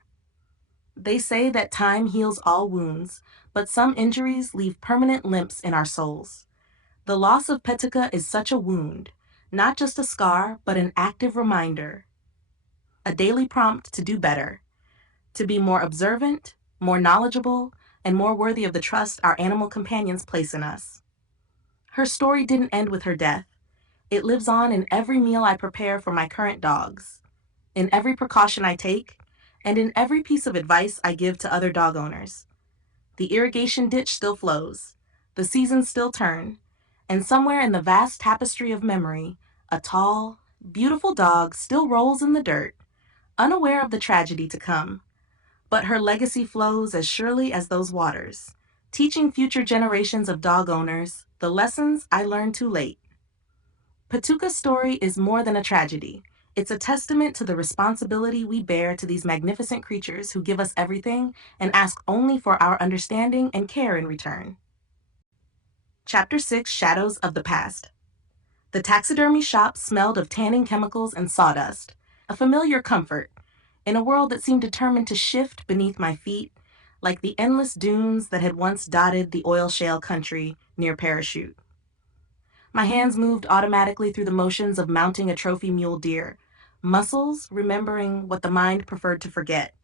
They say that time heals all wounds, but some injuries leave permanent limps in our souls. The loss of Petuka is such a wound, not just a scar, but an active reminder, a daily prompt to do better, to be more observant, more knowledgeable, and more worthy of the trust our animal companions place in us. Her story didn't end with her death. It lives on in every meal I prepare for my current dogs, in every precaution I take, and in every piece of advice I give to other dog owners. The irrigation ditch still flows, the seasons still turn, and somewhere in the vast tapestry of memory, a tall, beautiful dog still rolls in the dirt, unaware of the tragedy to come. But her legacy flows as surely as those waters, teaching future generations of dog owners the lessons I learned too late. Petuka's story is more than a tragedy. It's a testament to the responsibility we bear to these magnificent creatures who give us everything and ask only for our understanding and care in return. Chapter 6: Shadows of the Past. The taxidermy shop smelled of tanning chemicals and sawdust, a familiar comfort, in a world that seemed determined to shift beneath my feet, like the endless dunes that had once dotted the oil shale country near Parachute. My hands moved automatically through the motions of mounting a trophy mule deer, muscles remembering what the mind preferred to forget.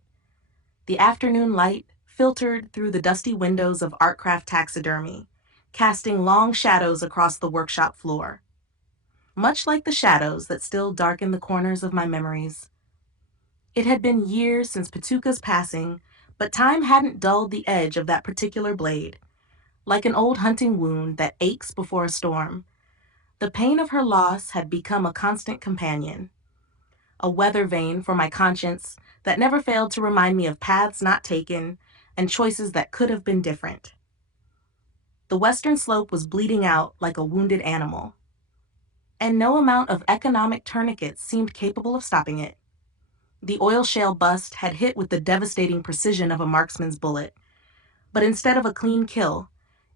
The afternoon light filtered through the dusty windows of Artcraft Taxidermy, casting long shadows across the workshop floor, much like the shadows that still darken the corners of my memories. It had been years since Petuka's passing, but time hadn't dulled the edge of that particular blade. Like an old hunting wound that aches before a storm, the pain of her loss had become a constant companion, a weather vane for my conscience that never failed to remind me of paths not taken and choices that could have been different. The western slope was bleeding out like a wounded animal, and no amount of economic tourniquets seemed capable of stopping it. The oil shale bust had hit with the devastating precision of a marksman's bullet, but instead of a clean kill,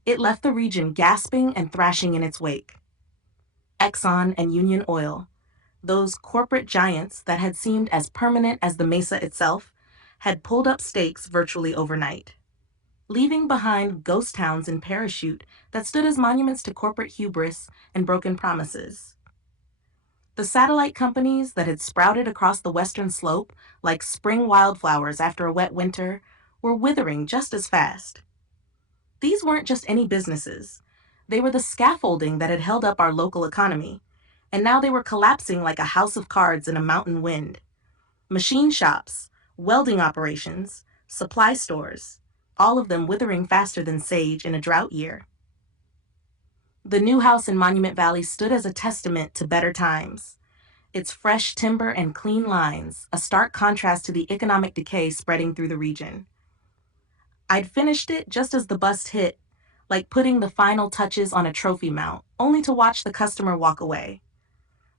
it left the region gasping and thrashing in its wake. Exxon and Union Oil, those corporate giants that had seemed as permanent as the mesa itself, had pulled up stakes virtually overnight, leaving behind ghost towns in Parachute that stood as monuments to corporate hubris and broken promises. The satellite companies that had sprouted across the western slope like spring wildflowers after a wet winter were withering just as fast. These weren't just any businesses. They were the scaffolding that had held up our local economy, and now they were collapsing like a house of cards in a mountain wind. Machine shops, welding operations, supply stores, all of them withering faster than sage in a drought year. The new house in Monument Valley stood as a testament to better times. Its fresh timber and clean lines, a stark contrast to the economic decay spreading through the region. I'd finished it just as the bust hit, like putting the final touches on a trophy mount, only to watch the customer walk away.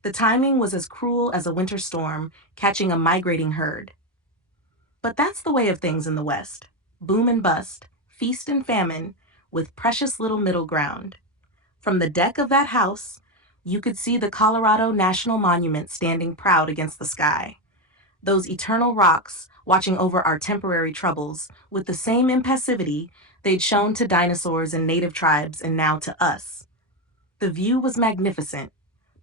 The timing was as cruel as a winter storm catching a migrating herd. But that's the way of things in the West. Boom and bust, feast and famine, with precious little middle ground. From the deck of that house, you could see the Colorado National Monument standing proud against the sky. Those eternal rocks watching over our temporary troubles with the same impassivity they'd shown to dinosaurs and native tribes and now to us. The view was magnificent,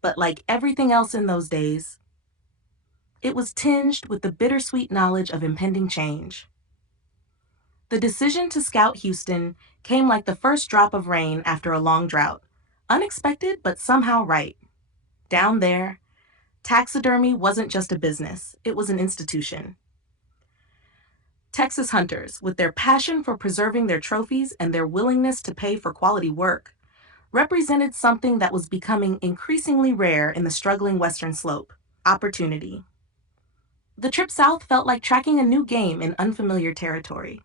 but like everything else in those days, it was tinged with the bittersweet knowledge of impending change. The decision to scout Houston came like the first drop of rain after a long drought, unexpected but somehow right. Down there, taxidermy wasn't just a business, it was an institution. Texas hunters, with their passion for preserving their trophies and their willingness to pay for quality work, represented something that was becoming increasingly rare in the struggling western slope: opportunity. The trip south felt like tracking a new game in unfamiliar territory.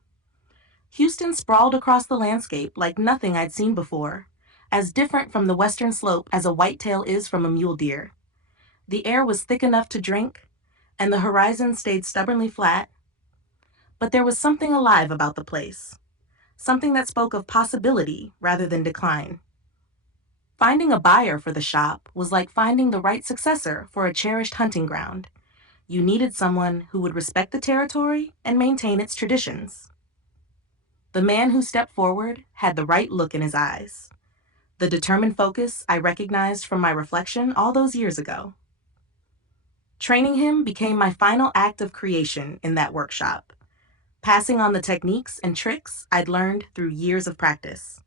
Houston sprawled across the landscape like nothing I'd seen before, as different from the western slope as a whitetail is from a mule deer. The air was thick enough to drink, and the horizon stayed stubbornly flat, but there was something alive about the place, something that spoke of possibility rather than decline. Finding a buyer for the shop was like finding the right successor for a cherished hunting ground. You needed someone who would respect the territory and maintain its traditions. The man who stepped forward had the right look in his eyes, the determined focus I recognized from my reflection all those years ago. Training him became my final act of creation in that workshop, passing on the techniques and tricks I'd learned through years of practice.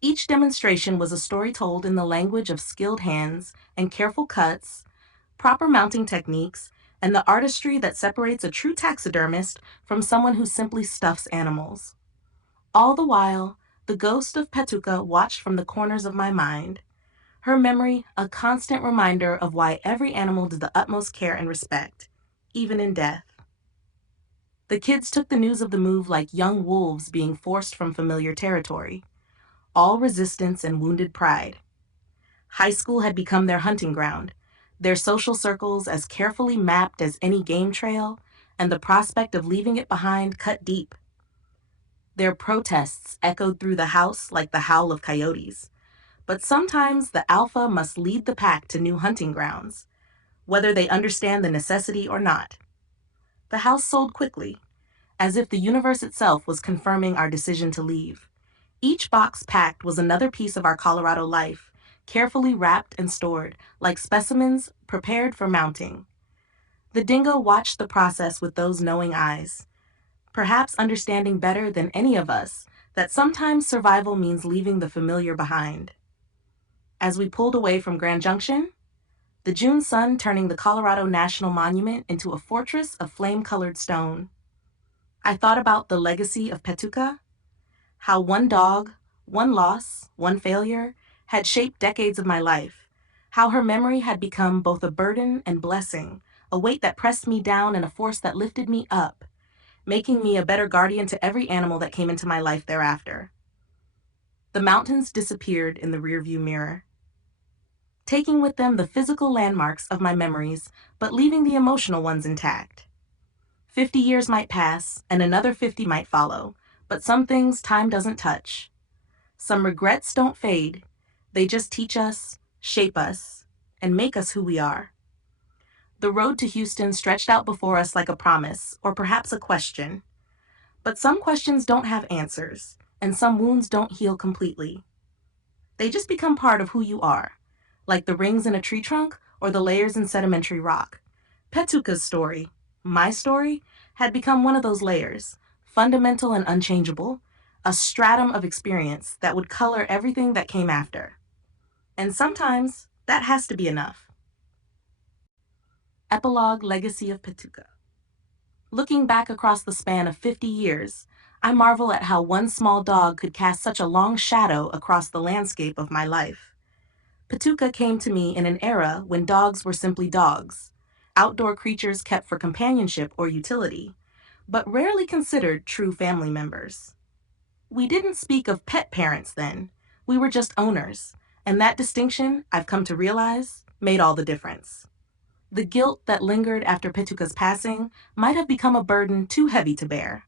Each demonstration was a story told in the language of skilled hands and careful cuts, proper mounting techniques, and the artistry that separates a true taxidermist from someone who simply stuffs animals. All the while, the ghost of Petuka watched from the corners of my mind, her memory a constant reminder of why every animal did the utmost care and respect, even in death. The kids took the news of the move like young wolves being forced from familiar territory, all resistance and wounded pride. High school had become their hunting ground, their social circles as carefully mapped as any game trail, and the prospect of leaving it behind cut deep. Their protests echoed through the house like the howl of coyotes, but sometimes the alpha must lead the pack to new hunting grounds, whether they understand the necessity or not. The house sold quickly, as if the universe itself was confirming our decision to leave. Each box packed was another piece of our Colorado life, carefully wrapped and stored, like specimens prepared for mounting. The dingo watched the process with those knowing eyes, perhaps understanding better than any of us that sometimes survival means leaving the familiar behind. As we pulled away from Grand Junction, the June sun turning the Colorado National Monument into a fortress of flame-colored stone, I thought about the legacy of Petuka, how one dog, one loss, one failure had shaped decades of my life, how her memory had become both a burden and blessing, a weight that pressed me down and a force that lifted me up, making me a better guardian to every animal that came into my life thereafter. The mountains disappeared in the rearview mirror, taking with them the physical landmarks of my memories, but leaving the emotional ones intact. 50 years might pass, and another 50 might follow, but some things time doesn't touch. Some regrets don't fade, they just teach us, shape us, and make us who we are. The road to Houston stretched out before us like a promise, or perhaps a question. But some questions don't have answers, and some wounds don't heal completely. They just become part of who you are, like the rings in a tree trunk or the layers in sedimentary rock. Petuka's story, my story, had become one of those layers, fundamental and unchangeable, a stratum of experience that would color everything that came after. And sometimes that has to be enough. Epilogue Legacy of Petuka. Looking back across the span of 50 years, I marvel at how one small dog could cast such a long shadow across the landscape of my life. Petuka came to me in an era when dogs were simply dogs, outdoor creatures kept for companionship or utility, but rarely considered true family members. We didn't speak of pet parents then, we were just owners, and that distinction, I've come to realize, made all the difference. The guilt that lingered after Petuka's passing might have become a burden too heavy to bear.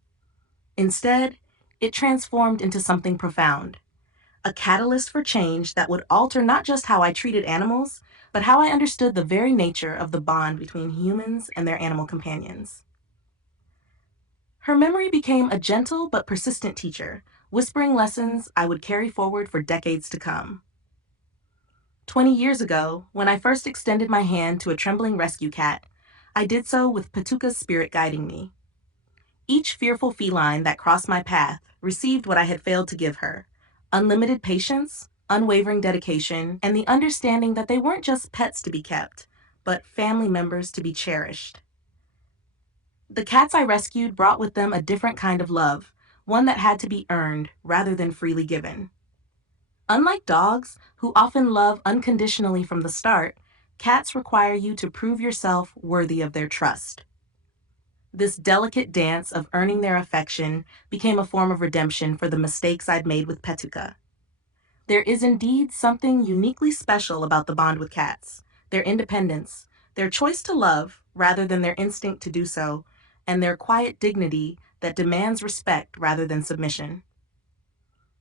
Instead, it transformed into something profound, a catalyst for change that would alter not just how I treated animals, but how I understood the very nature of the bond between humans and their animal companions. Her memory became a gentle but persistent teacher, whispering lessons I would carry forward for decades to come. 20 years ago, when I first extended my hand to a trembling rescue cat, I did so with Petuka's spirit guiding me. Each fearful feline that crossed my path received what I had failed to give her: unlimited patience, unwavering dedication, and the understanding that they weren't just pets to be kept, but family members to be cherished. The cats I rescued brought with them a different kind of love, one that had to be earned rather than freely given. Unlike dogs, who often love unconditionally from the start, cats require you to prove yourself worthy of their trust. This delicate dance of earning their affection became a form of redemption for the mistakes I'd made with Petuka. There is indeed something uniquely special about the bond with cats, their independence, their choice to love rather than their instinct to do so, and their quiet dignity that demands respect rather than submission.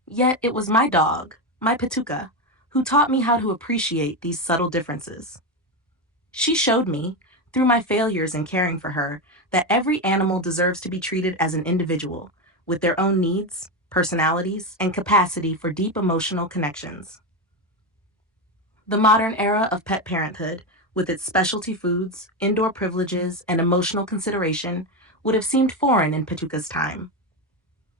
Yet it was my dog, my Petuka, who taught me how to appreciate these subtle differences. She showed me, through my failures in caring for her, that every animal deserves to be treated as an individual, with their own needs, personalities, and capacity for deep emotional connections. The modern era of pet parenthood, with its specialty foods, indoor privileges, and emotional consideration, would have seemed foreign in Petuka's time.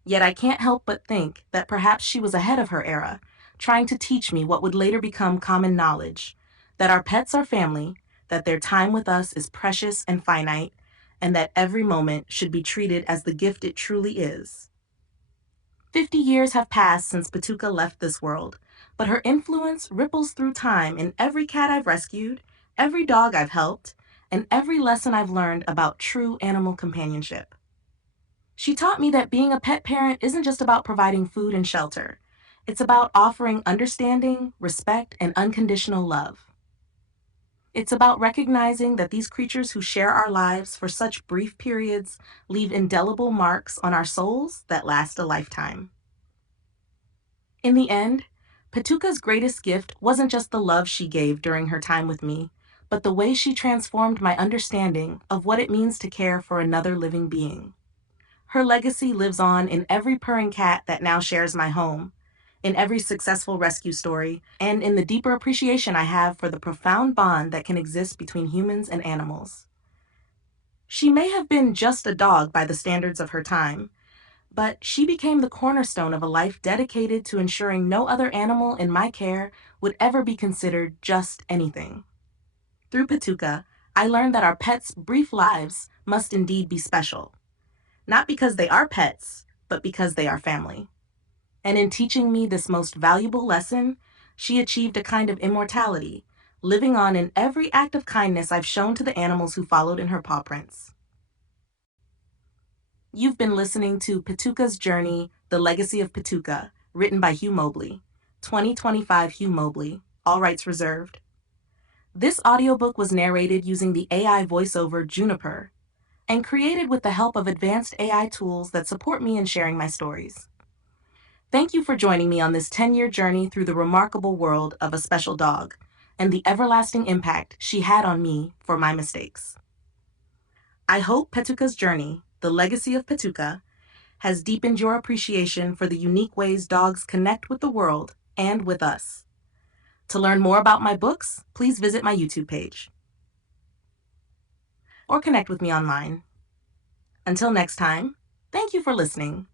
Yet I can't help but think that perhaps she was ahead of her era, trying to teach me what would later become common knowledge: that our pets are family, that their time with us is precious and finite, and that every moment should be treated as the gift it truly is. 50 years have passed since Petuka left this world, but her influence ripples through time in every cat I've rescued, every dog I've helped, and every lesson I've learned about true animal companionship. She taught me that being a pet parent isn't just about providing food and shelter. It's about offering understanding, respect, and unconditional love. It's about recognizing that these creatures who share our lives for such brief periods leave indelible marks on our souls that last a lifetime. In the end, Petuka's greatest gift wasn't just the love she gave during her time with me, but the way she transformed my understanding of what it means to care for another living being. Her legacy lives on in every purring cat that now shares my home, in every successful rescue story, and in the deeper appreciation I have for the profound bond that can exist between humans and animals. She may have been just a dog by the standards of her time, but she became the cornerstone of a life dedicated to ensuring no other animal in my care would ever be considered just anything. Through Petuka, I learned that our pets' brief lives must indeed be special, not because they are pets, but because they are family. And in teaching me this most valuable lesson, she achieved a kind of immortality, living on in every act of kindness I've shown to the animals who followed in her paw prints. You've been listening to Petuka's Journey, The Legacy of Petuka, written by Hugh Mobley. 2025 Hugh Mobley, all rights reserved. This audiobook was narrated using the AI voiceover Juniper and created with the help of advanced AI tools that support me in sharing my stories. Thank you for joining me on this 10-year journey through the remarkable world of a special dog and the everlasting impact she had on me for my mistakes. I hope Petuka's Journey, The Legacy of Petuka, has deepened your appreciation for the unique ways dogs connect with the world and with us. To learn more about my books, please visit my YouTube page or connect with me online. Until next time, thank you for listening.